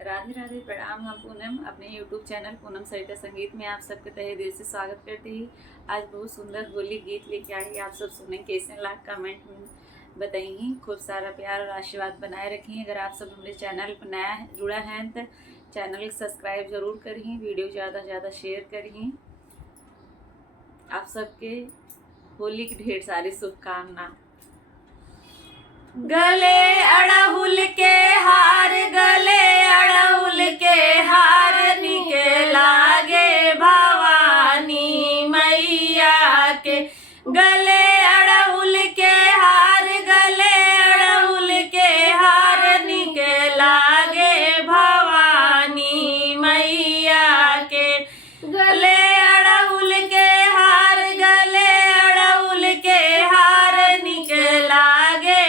राधे राधे, प्रणाम। हम पूनम अपने YouTube चैनल पूनम सरिता संगीत में आप सबके तहे दिल से स्वागत करते ही आज बहुत सुंदर होली गीत लेके आई। आप सब सुने कैसे लाख कमेंट में बताइए। खूब सारा प्यार और आशीर्वाद बनाए रखिए। अगर आप सब हमारे चैनल पर नया है जुड़ा है तो चैनल सब्सक्राइब जरूर करिए, वीडियो ज़्यादा से ज़्यादा शेयर करिए। आप सबके होली की ढेर सारी शुभकामना। गले अड़हुल के हार, गले अड़हुल के हार, निके लागे भवानी मैया के। गले अड़हुल के हार, गले अड़हुल के हार, निके लागे भवानी मैया के। गले अड़हुल के हार, गले अड़हुल के हार, निके लागे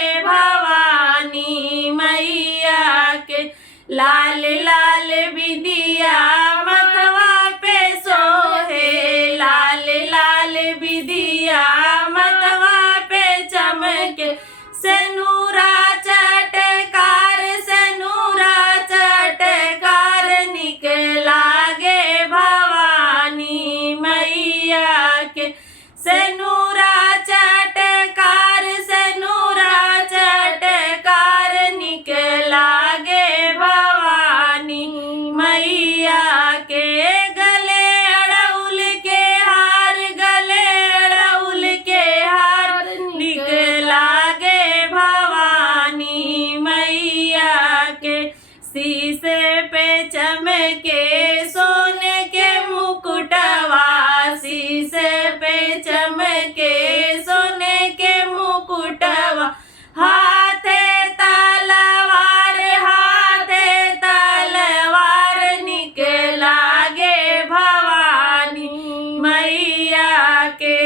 मैया के। लाल लाल बिदिया मतवा पे सोहे, लाल लाल बिदिया मतवा पे चमके। सेनूरा चटकार, सेनूरा चटकार, निकलागे भवानी मैया के। सेनूरा चटकार, सेनूरा चटकार, निकलागे भवानी मैया के। गले अड़हुल के हार, गले अड़हुल के हार, निकलागे भवानी मैया के। शीशे पे चमके सोने के मुकुटवा, शीशे पे चमके सोने के मुकुटवा। हाथे तलवार, हाथे तलवार, निकलागे भवानी मैया के।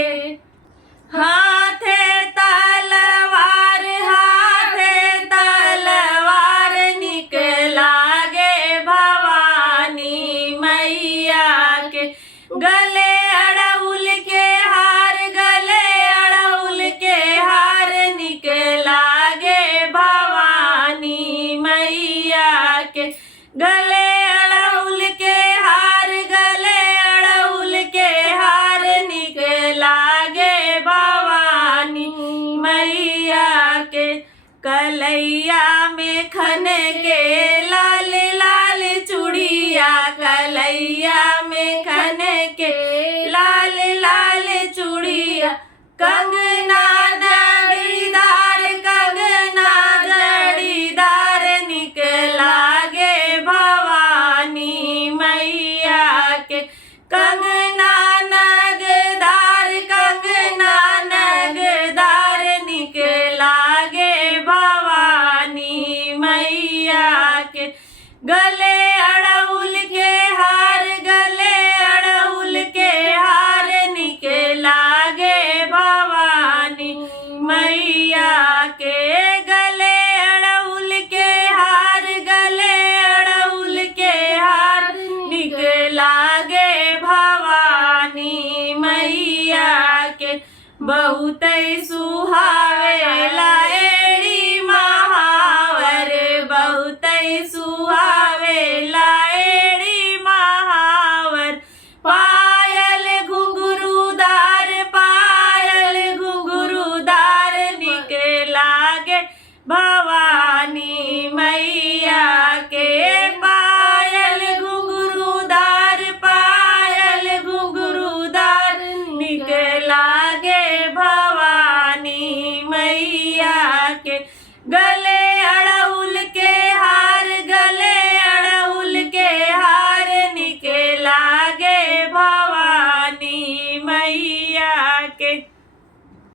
हाथे तलवार, हाथे तलवार, निकलागे भवानी मैया के। गले अड़हुल के हार, गले अड़हुल के हार, निकलागे भवानी मैया के। गले अड़हुल के हार, गले अड़हुल के हार, निकलागे भवानी मैया के। कलैया में खन के लाल लाल चूड़िया, कलैया में खन के लाल लाल चूड़िया। कंगना जड़ीदार, कंगना जड़ीदार, निकलागे भवानी मैया के। कंगना नगदार, कंगना नगदार, निकलागे भवानी मैया के। गले अड़हुल के हार, गले अड़हुल के हार, निकलागे भवानी मैया के। गले अड़हुल के हार, गले अड़हुल के हार, निकलागे भवानी मैया के। बहुत सुहा